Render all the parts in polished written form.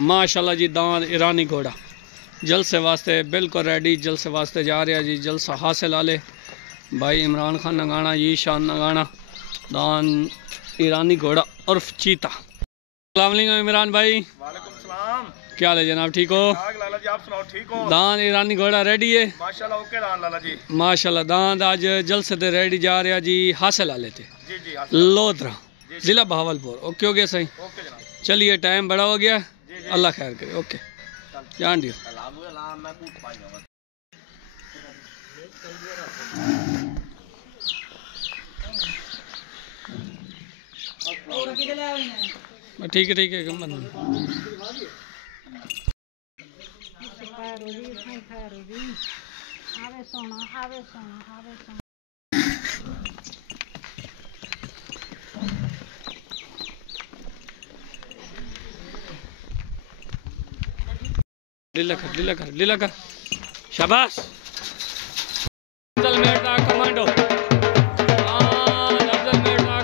माशाल्लाह जी दान ईरानी घोड़ा जलसे वास्ते बिल्कुल रेडी, जलसे वास्ते जा रहा जी, जलसा हासिल आले भाई इमरान खान नगाना ये शान नगाना दान ईरानी घोड़ा उर्फ चीता। अस्सलाम वालेकुम इमरान भाई। वालेकुम सलाम। क्या हाल है जनाब, ठीक हो? लाला जी आप सुनाओ, ठीक हो? दान ईरानी घोड़ा रेडी है माशाल्लाह। ओके दान लाला जी। माशाल्लाह दान आज जलसे ते रेडी जा रहा जी हासिल आले थे जी जी लोधरा जिला बहावलपुर। ओके हो गया सही? ओके जनाब। चलिए टाइम बड़ा हो गया, अल्लाह खैर करे। ओके जान दियो। ठीक है ठीक है कम बंद लीला कर शाबाश कमांडो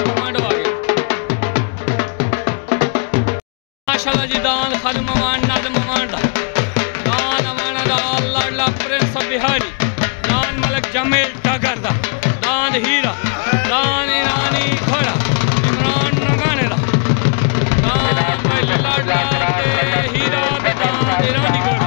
कमांडो आ गया माशाल्लाह जी दान खदम अमान नादम अमान दा दान अमाना दा लाडला प्रिंस बिहारी दान मलक जमेल टागर दा दान हीरा दान ईरानी घोड़ा इमरान नगाने दा दान भाई लाडला हीरा दा दान ईरानी घोड़ा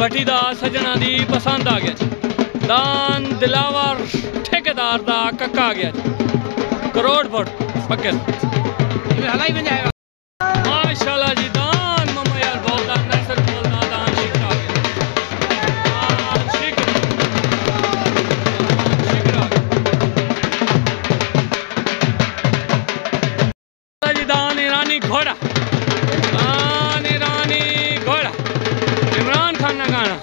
भट्टी दा सजना दी पसंद आ गया दान दिलावर ठेकेदार दा कक्का आ गया करोड़ फुट पक्के माशाल्लाह जी दान मम्मा यार बोलदा नसर बोलदा दान शिकर आ गया जी दान ईरानी घोड़ा नगाना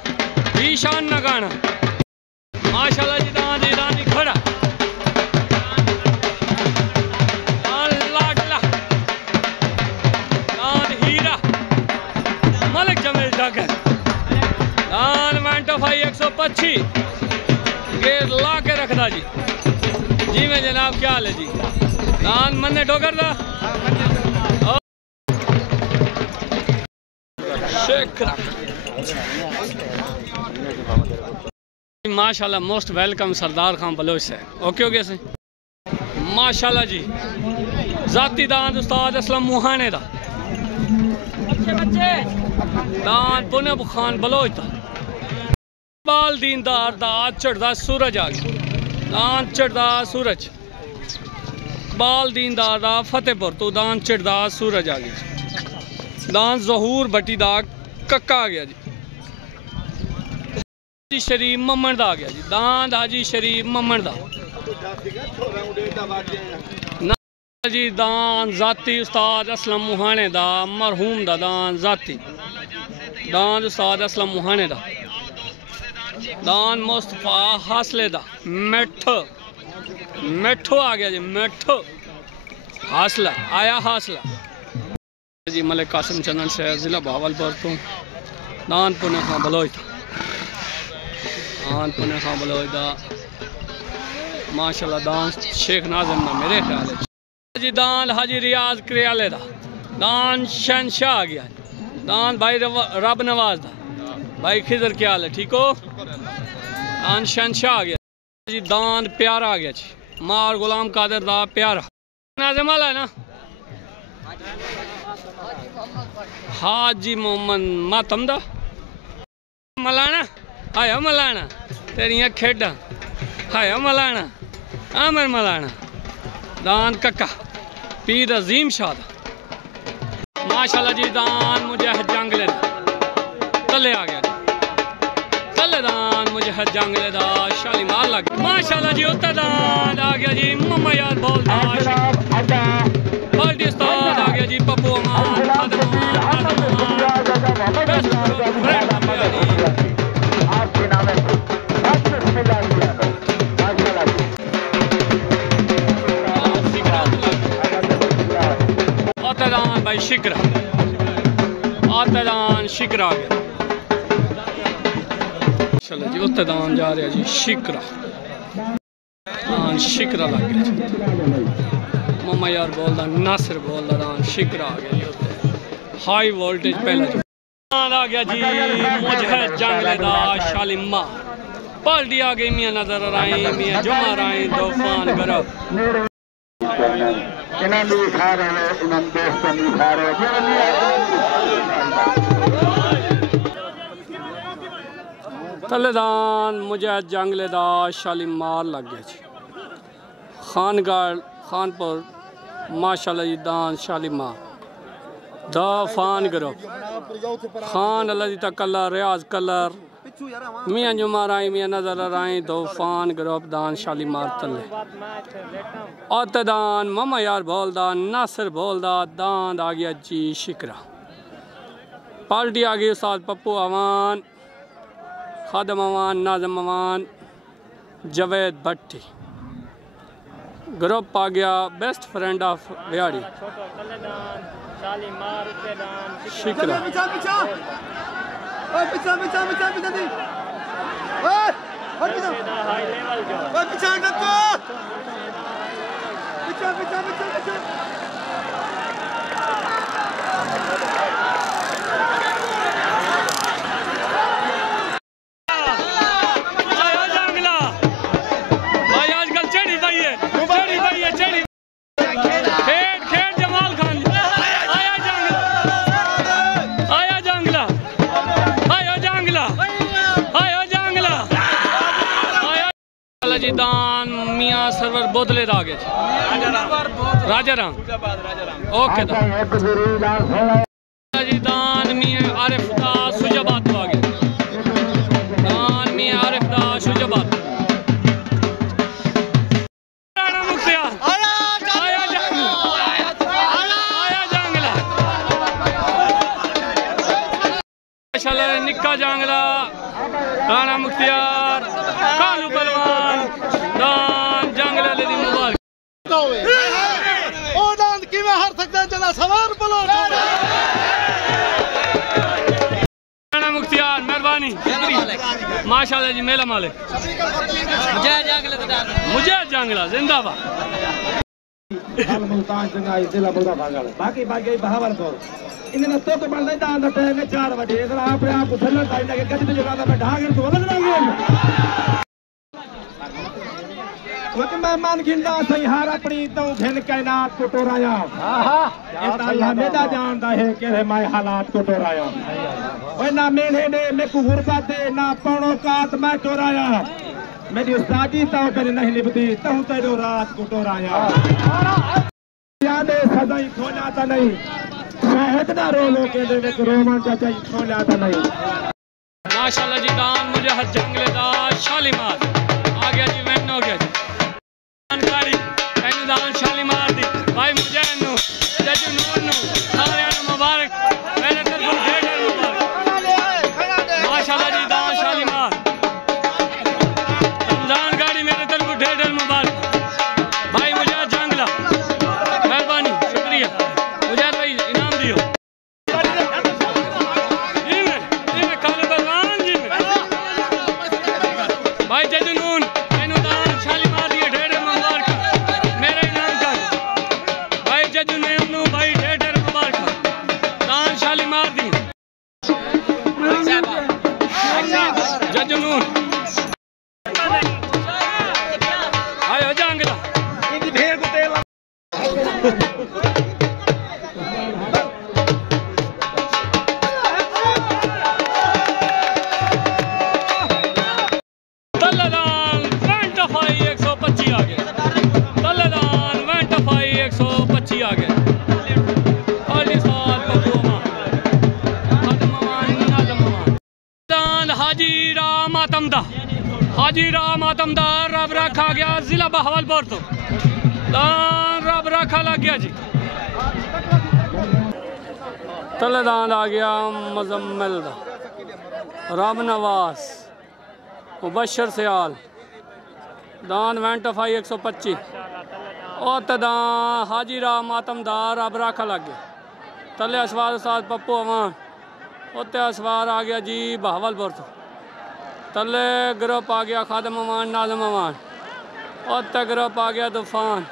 ईशान नगाना माशाल्लाह जी दान ईरानी घोड़ा दान लाडला दान हीरा मलिक जमील टागर दान मैंटो भाई 125 गेर ला के रखदा जी जी में जनाब क्या हाल है जी दान मन्ने डोगर दा शेखरा माशाल्लाह most welcome Sardar Khan Bloch से। ओके हो गया सही माशाल्लाह जी जाती दान उस्ताद असलम मुहाने दा दान पुनब खान बलोच दा बाल दीनदार दा चढ़दा सूरज आ गया दान चढ़दा सूरज बाल दीनदार दा फतेहपुर तो दान चढ़दा सूरज आ गया दान जहूर भट्टी दा कक्का आ गया जी शरीफ ममन दा आ गया जी दान हाजी शरीफ ममन दा जी दान जाती उस्ताद असलम मुहाने दा मरहूम दा दान जाती दान उस्ताद असलम मुहाने दा दान मुस्तफा हासले दा मिठो मिठो आ गया जी मिठो हासला आया हासला जी मलिक कासिम चंदन शहर जिला बहावलपुर तो दान पुणे खां बलोच दान पुणे खां बलोच दा माशाल्लाह दान शेख नाज़िम दा मेरे ख्याल है जी दान हाजी रियाज क्रियाले दा दान शहनशाह आ गया दान भाई रब नवाज दा भाई खिजर क्या हाल है ठीक हो दान शहनशाह आ गया जी दान प्यारा आ गया जी मार गुलाम कादर दा प्यारा नाज़िम वाला है ना हाजी मोहम्मद मातम दा मलाना हाया मलाना तेरिया खेडा हाया मलाना आमर मलाना दान कक्का पीर अजीम शाह दा माशाल्लाह जी दान मुजाहिद जंगले तले आ गया तले दान मुजाहिद जंगले दा शालीमार लग माशाल्लाह जी उत्तर दान आ गया जी मम्मा यार बोल पार्टी उस्ताद आ गया जी पप्पू अमान है शिकरा आतदान शिकरा आ गया। चलो जी उत्तदान जा रहा जी शिकरा दान शिकरा लग गया जी। मामा यार बोलदा नासिर बोलदा दान शिकरा आ गया जी उत्ते हाई वोल्टेज पहला जी आ गया जी मुजहद जंगलेदा शालिमा पलटी आ गई मियां नजर राई मियां जुमा राई तूफान गरब तलेदान मुजहद जंगलेदा शालीमार लग गया जी। खानगढ़ खानपुर माशाल्लाह जी दान शालीमार दाफान ग्रुप खान अल्लाह जी कलर रियाज कलर मियां जुमा राई मियां नजर राई तूफान ग्रुप दान शालीमार तले औतदान मामा यार बोलदा नासिर बोलदा दान आ गया जी शिकरा पार्टी आ गई उस्ताद पप्पू अवान खादम अवान नाजम अवान जवेद भट्टी ग्रुप आ गया बेस्ट फ्रेंड ऑफ बिहाड़ी शिकरा जी दान मियां सरवर बोतले आ गए राजा राम ओके जी दान मियां आरिफ दा सुजाबाद आ गए दान मियां आरिफ दा सुजाबाद राणा मुख्तियार आया जंगला माशाल्लाह निक्का जंगला राणा मुख्तियार कालू पहलवान दान जंगला दी मुबारक ओ दान किवें हार सकदा जदा सवार बोलो राणा मुख्तियार मेहरबानी माशाल्लाह जी मेला मालिक मुझे जंगला जिंदाबाद मुल्तान चंगाई जिला मुल्तान बाकी बाकी बहावलपुर इन्हें तो बनदा दान दा टाइम 4 बजे इधर अपने आप को थल्ले टाइम लगे गड्डी ते जगह पे ढागन तो बदल लांगे वक्त मेहमान गिनदा सही हार अपनी तो घिन कायनात को टोराया अल्लाह मेरा जानदा है कि मैं हालात को टोराया ओए ना मेने ने मेको गुरबत ना पौनो कात मैं टोराया मेरी उस्तादी तो कर नहीं निभती तू तेरो रात को टोराया यादे सदाई खोना ता नहीं शायद ना रो लो के दे रोमन चाचा खोना ता नहीं माशाल्लाह जी दान मुझे हर जंगले दा शालीमार आ गया जी वैन हो गया जी जानकारी एनु दान शालीमार दी भाई मुझे नु जजू नूर नु सारे नु मुबारक मेरे तरफ ढेर मुबारक माशाल्लाह जी दान शालीमार रमजान गाड़ी मेरे तरफ ढेर मुबारक भाई मुझे जंगला मेहरबानी शुक्रिया मुझे भाई इनाम दियो जी में काले बलवान जी में भाई जजू नून एनु दान शालीमार दी ढेर मुबारक मेरे इनाम का भाई जजू नून भाई ढेर मुबारक दान शालीमार दी जजू नून आयो जंगला इनकी ढेर को तेल तल्लेदान वेंट फाई 125 आ गए तल्लेदान वेंट फाई 125 आ गए पार्टी साल पपुआ दान हाजी राम आतमदा रब रखा गया जिला बहावलपुर तो दान रब रखा लग गया जी तल्लेदान आ गया मुजम्मिल दा राम नवाज मुबशर सियाल दान वेंट फाई 125 और तदान हाजी राम आतमदार अब राखा लग गया तले असवार उस्ताद पप्पू अमान उत्ते असवार आ गया जी बहावलपुर तो तले ग्रुप आ गया खादम अमान नाजम अमान उत्ते ग्रुप आ गया तूफान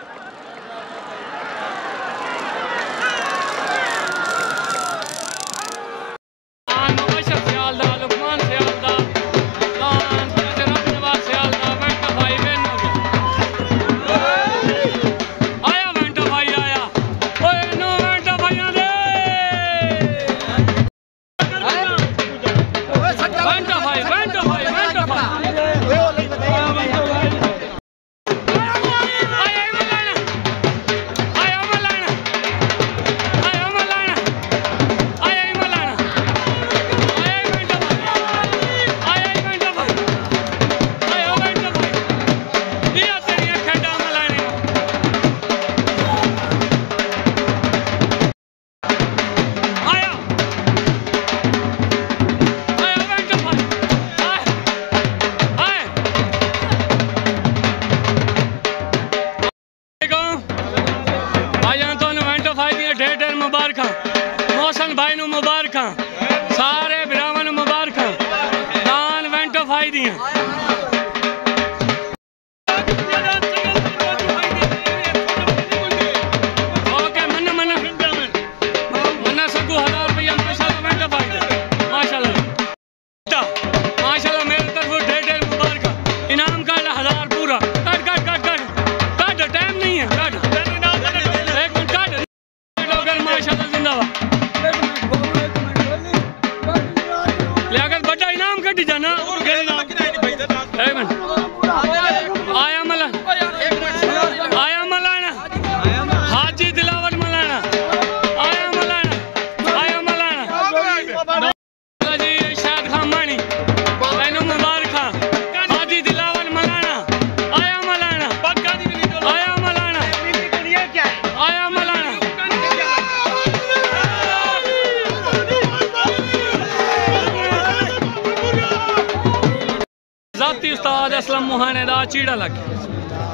असलम मुहाने दा चीड़ा लग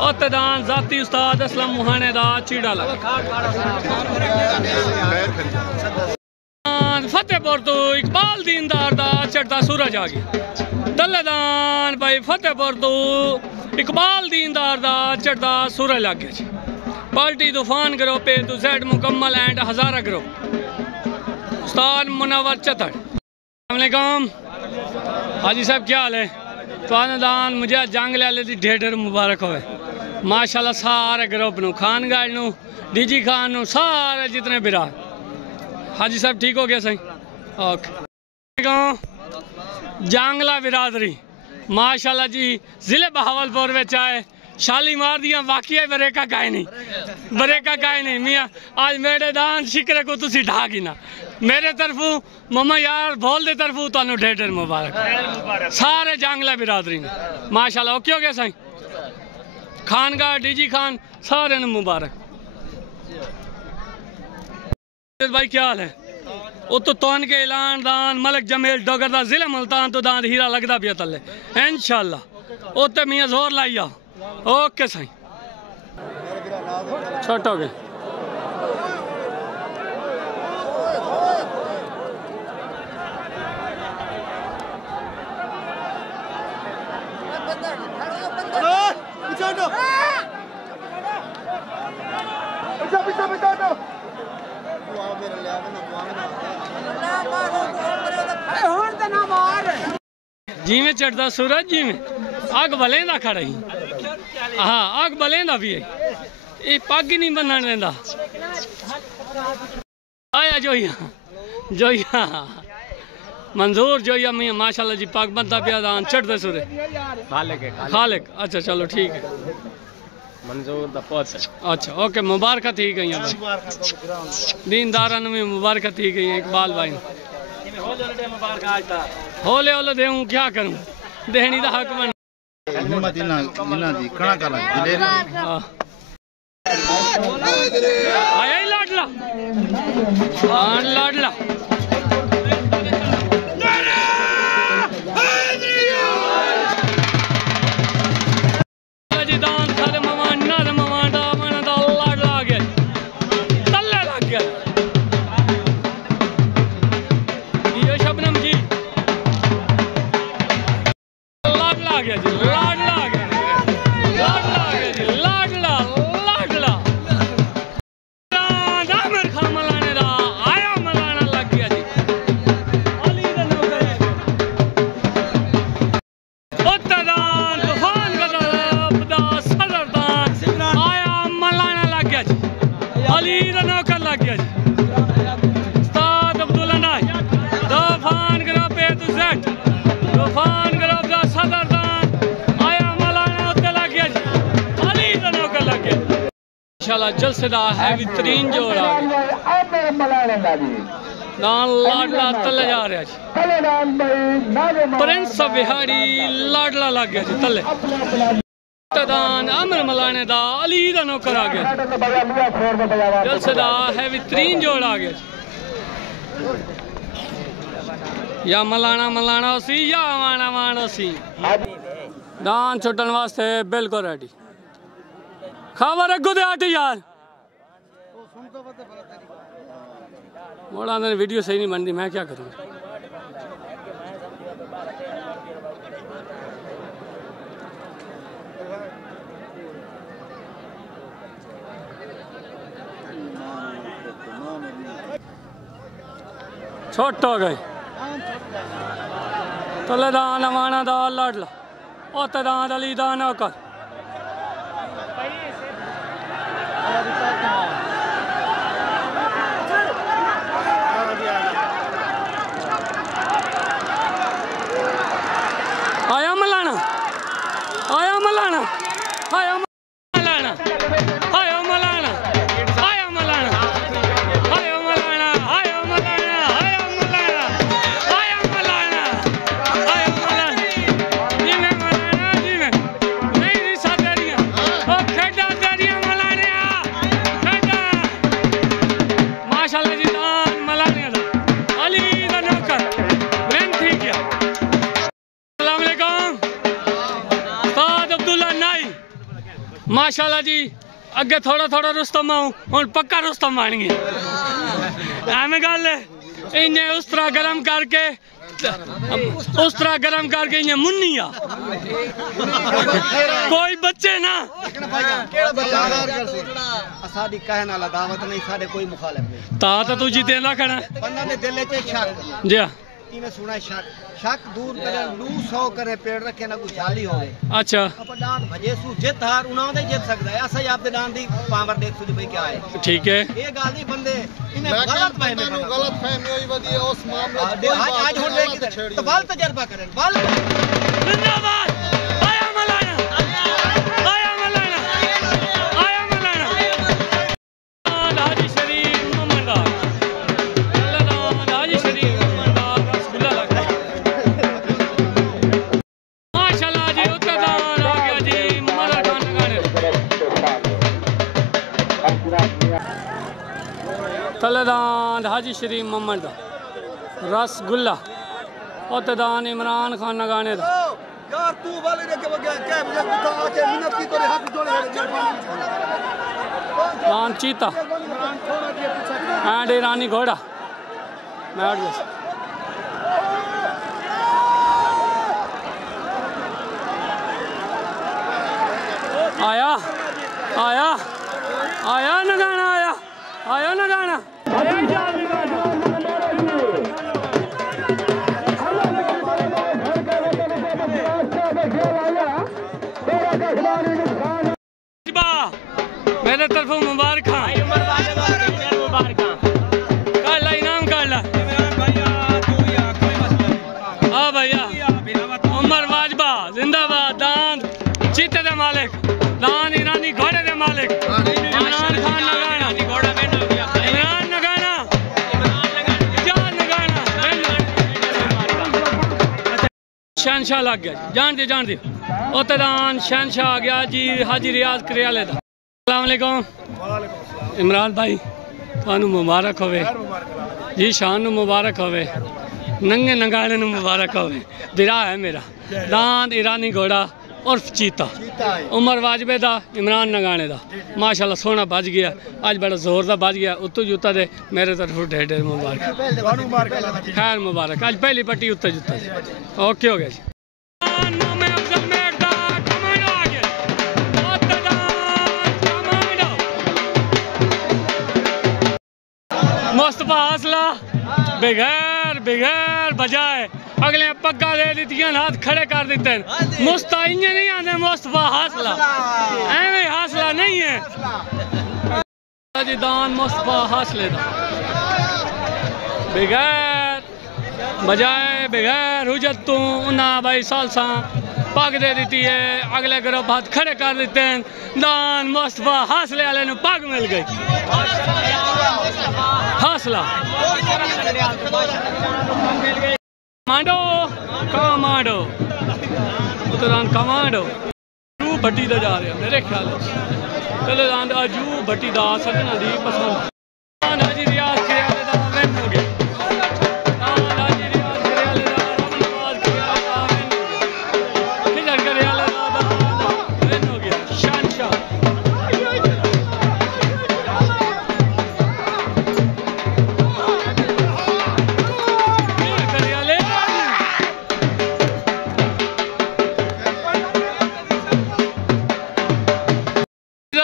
उत्तदान जाती उस्ताद असलम मुहाने दा चीड़ा लग फतेहपुर तो इकबाल दीनदार दा चढ़ता सूरज आ गया दल्लेदान भाई फतेहपुर तो इकबाल दीनदार दा चढ़ता सूरज लग गया जी पार्टी तूफान ग्रुप ए टू जेड मुकम्मल एंड हजारा ग्रुप उस्ताद मुनव्वर चतड़ अस्सलाम वालेकुम हाजी साहब क्या हाल है दान मुझे जंग लाले दी ढेर मुबारक होवे माशाल्लाह सारे ग्रुप नु खान गाल नु डीजी खान नु सारे जितने बिरा हाजी साहब ठीक हो गया सही ओके जंगला बिरादरी माशाल्लाह जी जिले बहावलपुर में आए शालीमार दियां वाकिया बरेका गाय नहीं मियाँ आज मेरे दान शिकरे को तुसी ढा गिना मेरे तरफू मम्मा यार बोल दे तरफू तुहानू ढेर मुबारक सारे जंगला बिरादरी ने माशाल्लाह ओके हो गया सही खानगा डीजी खान सारे ने मुबारक भाई क्या हाल है वो तो तौन के ऐलान दान मलक जमेल डोगर दा जिला मुल्तान तो दान हीरा लगदा पिया तले इंशाल्लाह ओ ते मियां जोर लाई आओ ओके सही छोट हो गए जी में चढ़ता सूरज जी में अग बलेंदा खड़ा ही हाँ अग बलेंदा भी है ये पग ही नहीं बनन देंदा आया जोइया मंजूर जोइया मियां माशाल्लाह जी पग बनता पिया दान चढ़ते सूरज खालिक अच्छा चलो ठीक है मंजूर दा पोत अच्छा ओके मुबारक थी गई दीनदारा में मुबारक थी गई इकबाल भाई होले होले दे क्या करूं देहनी दा हक बन मदीना दी कणा कला जिले आया लाडला हां लाडला लाडला आ गया जी, लाडला लाडला आमिर खान मलाने दा आया मलाना लग गया जी। अली दा नौकर उत्तदान तूफान का सदरदान आया मलाना लग गया जी। अली दा नौकर लग गया जी। उस्ताद अब्दुल्ला नाई तूफान ग्रुप ए टू जेड, तूफान ग्रुप का सदरदान आया मलाना उत्ते लग गया जी। अली दा नौकर लग गया। इंशाल्लाह जलसेदार है बेहतरीन जोड़ आ गया। नाल लाडला तले जा रहा जी। प्रिंस बिहारी लाडला लग गया जी तले। तदान अमर मलाने दा अली दा नौकर आ गया। जलसेदार है बेहतरीन जोड़ आ गया जी। या मलाना मलाना सी या वाना वाना सी। दान छुटन वास्ते बिल्कुल रेडी। खबर अगू दे आटी यार। मोड़ा ने वीडियो सही नहीं बनती, मैं क्या करूँ। छोट हो गए तले दान अमाना दा लाडला ओते दान अली दा नौकर। आया मलाना, आया मलाना, आया मलाना, आया मलाना, आया मलाना, आया मलाना, आया मलाना, आया मलाना, आया मलाना, आया मलाना। जी मैं मलाना जी मैं नहीं रिसा तेरिया ओ खेड़ा तेरिया मलाने आ खेड़ा। माशाल्लाह जी दान मलाने दा अली दा नौकर रन ठीक है। माशाल्लाह जी अगे थोड़ा थोड़ा रुस्तम आऊँ हूँ पक्का रुस्तम बन गया। एवं गल इन्हें उस तरह गर्म करके इन्हें मुन्नी आ कोई बच्चे ना साडी कहना ला दावत नहीं, साडे कोई मुखालिफ नहीं। ता तू जीतेंदा खड़ा बंदा ने दिल च शक जी इने सुना शक दूर करे लू 100 करे पेड़ रखे ना कोई जाली होवे। अच्छा अपन डांट भजे सु जित हार उना दे जित सकदा है। असा आप दे डांट दी पावर देख सु भाई क्या है। ठीक है ये गाल दी बंदे इने गलत फहमी होई वदी उस मामले आज हो रहे तो बाल तजर्बा करें बाल जिंदाबाद। आया मलाना, आया मलाना, आया मलाना। हाजी शरीफ मोहम्मद हाजी शरीफ मोहम्मद रसगुल्ला लग गया। माशाल्लाह जी उत्तरदान आ गया जी मलर खान लगाने तलेदान हाजी शरीफ मोहम्मद रसगुल्ला उत्तरदान इमरान खान लगाने दा। यार तू वाले ने क्या क्या आके मिन्नत की तोरे हाथ जोड़े दान चीता एंड ईरानी घोड़ा मैट जैसे। आया आया आया नगाना आया आया नगाना मेरे तरफ मुबारक इनाम कर ला। हाँ भैया उमर वाजबा जिंदाबाद। दान चीते दे मालिक, दान ईरानी घोड़े दे मालिक इमरान खान नगाना, इमरान नगाना, जान नगाना। शहनशाह लग गया जान दे उत्तरदान शहनशाह आ गया जी हाजी रियाज करियाले दा। अस्सलाम वालेकुम इमरान भाई थानू मुबारक होवे जी, शान नू मुबारक होवे, नंगे नंगाने नू मुबारक होवे। दिरा है मेरा दान ईरानी घोड़ा उर्फ चीता उमर वाजबे दा इमरान नगाने दा। माशाल्लाह सोना बज गया आज, बड़ा जोर दा बज गया। उत्तू जूता दे मेरे तरफ ढेर ढेर मुबारक खैर मुबारक। आज पहली पट्टी उत्ते जूता ओके हो गया जी। मुस्तफा हासला बगैर बगैर बजाए अगले पग्गा दे दी हाथ खड़े कर देते मुस्ता इं नहीं आते मुस्तफा हासला एवं हासला नहीं है जी दान मुस्तफा हासले दा बगैर बजाए बगैर हुजत तू उन्हें भाई सालसा पग दे दी है अगले ग्रुप हाथ खड़े कर देते हैं दान मुस्तफा हासले वाले ने पग मिल गई हासला कमांडो कमांडो उतरान कमांडो अजू भट्टी दा जा रहा मेरे ख्याल चलो अजू भट्टी दा सजना दी पसंद हाजी रियाज करे दा विन हो गया हाजी रियाज करे दा रमनवाज करे दा विन हो गया किधर करे दा विन हो गया शानशाह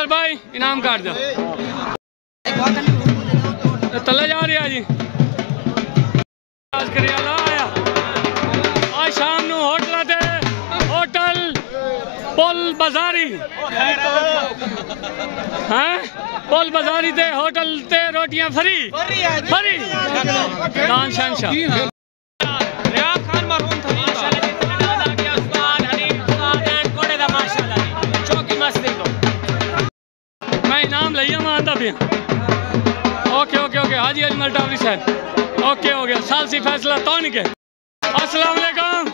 भाई इनाम काट दो तले जा रहा जी आज करियाला आया आज शाम नू होटल पुल बाजारी हैं पुल बाजारी ते होटल ते रोटियां फ्री फ्री दान शानशाह ओके ओके ओके हाजी अजमल टावरी साहब ओके हो गया सालसी फैसला तो नहीं के अस्सलाम वालेकुम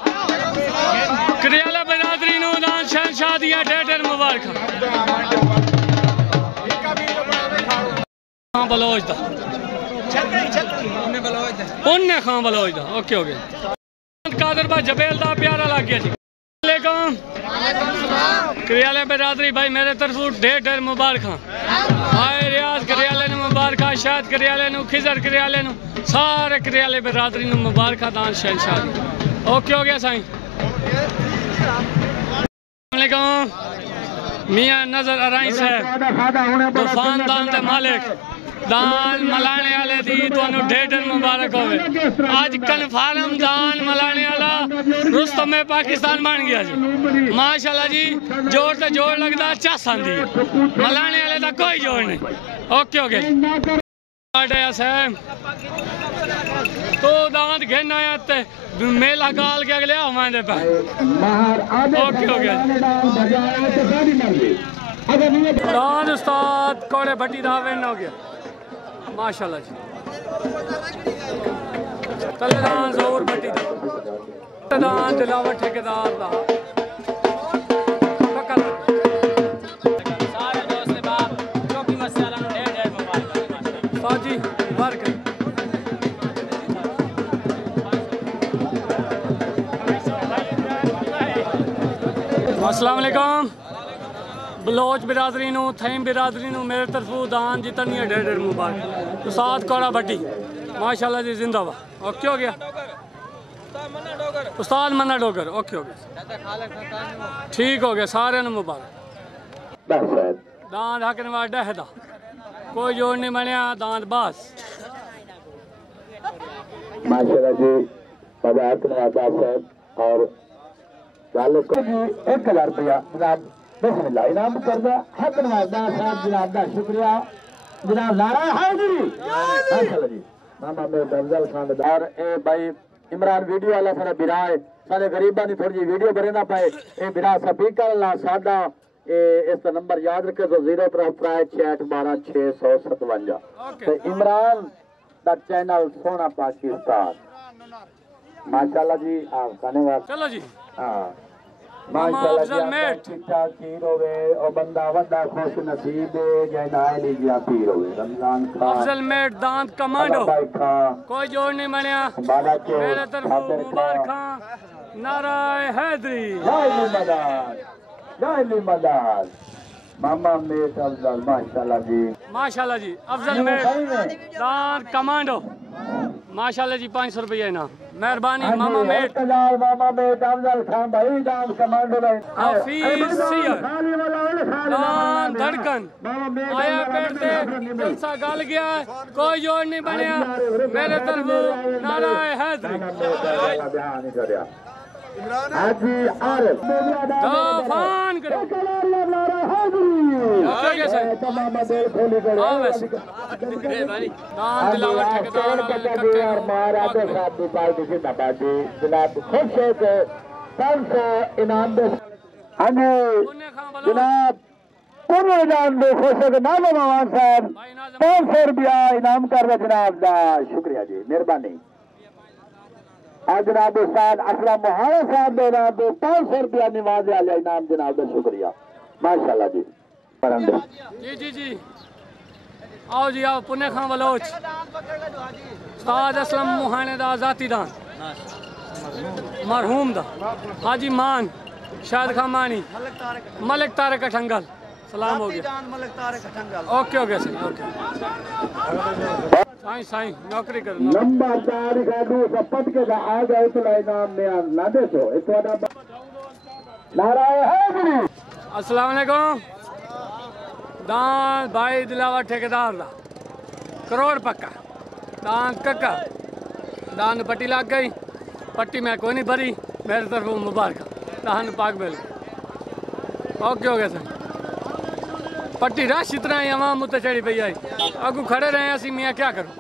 करियाला बरादरी नु दान शहनशाह दियां ढेर मुबारक खां बलोच दा उन्ने खां बलोच दा ओके हो गया कादर बा जबेल दा प्यारा लग गया जी वालेकुम करियाला बरादरी भाई मेरे तरफ ढेर मुबारक हाय रियाज करियाले नु मुबारक शायद करियाले नु खिजर करियाले नु सारे करियाले बरादरी नु मुबारक दान शहनशाह ओके हो गया साईं वालेकुम मियां नजर अराई साहब तूफान दान दे मालिक दान मलाने वाले दी तुहानू ढेर मुबारक होवे आज कन्फर्म दान मलाने वाला रुस्तम पाकिस्तान बन गया जी माशाल्लाह जी जोर से जोर लगता चस आंदी मलाने वाले का कोई जोर नहीं ओके ओके तो दांत घेन आया ते मेला गाल के अगले हमारे पे ओके हो गया दान उस्ताद कोड़े भट्टी दा विन हो गया माशाल्लाह जी कल्याण जोर भट्टी दा दान दिलावर ठेकेदार दा सारे दोस्त बाप चौकी मसाला नु ढेर मुबारक फौजी वर्क अस्सलाम वालेकुम बलोच बिरादरी नु थईम बिरादरी नु मेरे तरफों दान जितनी ढेर मुबारक तो साथ कोड़ा भट्टी माशाल्लाह जी जिंदाबाद ओके हो गया उस्ताद मन्ना डोगर ओके हो गया ठीक हो गया सारे मुबारक दांत हकने वाला डहदा कोई जोड़ नहीं बनया दांत बस माशाल्लाह जी बाबा हकने वाला साहब और 1000 रुपया जनाब बिस्मिल्लाह इनाम करदा हकने वाला साहब जनाब दा शुक्रिया जनाब नारा हाजिरी माशाल्लाह जी मामा मेरे दर्जल खान और ए भाई इमरान वीडियो वाला सारा बिरा है सारे गरीबां दी थोड़ी जी वीडियो बने ना पाए ए बिरा स्पीकर ला सादा ए इस नंबर याद रखे तो 063612657 तो इमरान दा चैनल सोना पाकिस्तान माशाल्लाह जी आप धन्यवाद चलो जी हां माशाल्लाह जी ठीक ठाक खीर होवे और बंदा वड्डा खुश नसीब है जय नाइली जी पीर होवे रमजान खान अफजल मेट दांत कमांडो कोई जोड़ नहीं बनया मेरे तरफ मुबारक खां नारा हैदरी जय मदद मामा मेट अफजल माशाल्लाह जी अफजल मेट दांत कमांडो माशाल्लाह जी 500 रुपया इनाम मेहरबानी मामा मेट मामा मेट अफजल खान भाई दांत कमांडो हाफिज सियर दान धड़कन आया पेट से जलसा गल गया कोई जोड़ नहीं बनया मेरे तरफ नारा हैदरी दाफान करो दान दिलावर ठेकेदार हाँ जी जनाब पुण्य इनाम दो खुश नाम भगवान साहब 500 रुपया इनाम कर रहे जनाब दा शुक्रिया जी मेहरबानी आज जनाब उस्ताद असलम मोहाना साहब दे नाम दो 500 रुपया निवाज आलिया इनाम जनाब दा शुक्रिया माशाल्लाह जी जी जी जी आओ जी आओ पुण्य खां बलोच उस्ताद असलम मोहाने दा आजाती दान मरहूम दा हाजी मान शायद खामानी मलिक तारक अठंगल सलाम हो गया ओके ओके सही ओके साईं साईं नौकरी कर नंबर तारीख आदू सपत के दा आ गए तो इनाम में ना दे सो इतना नाराय है अस्सलाम वालेकुम दान भाई दिलावर ठेकेदार दा करोड़ पक्का दान कक्का दान पट्टी लग गई पट्टी मैं कोई नहीं भरी मेरे तरफ मुबारक दान पाक मिल ओके हो गया सर पट्टी रश इतना ही आवाम उत्ते चढ़ी पई आई अगू खड़े रहे असी मियाँ क्या करूँ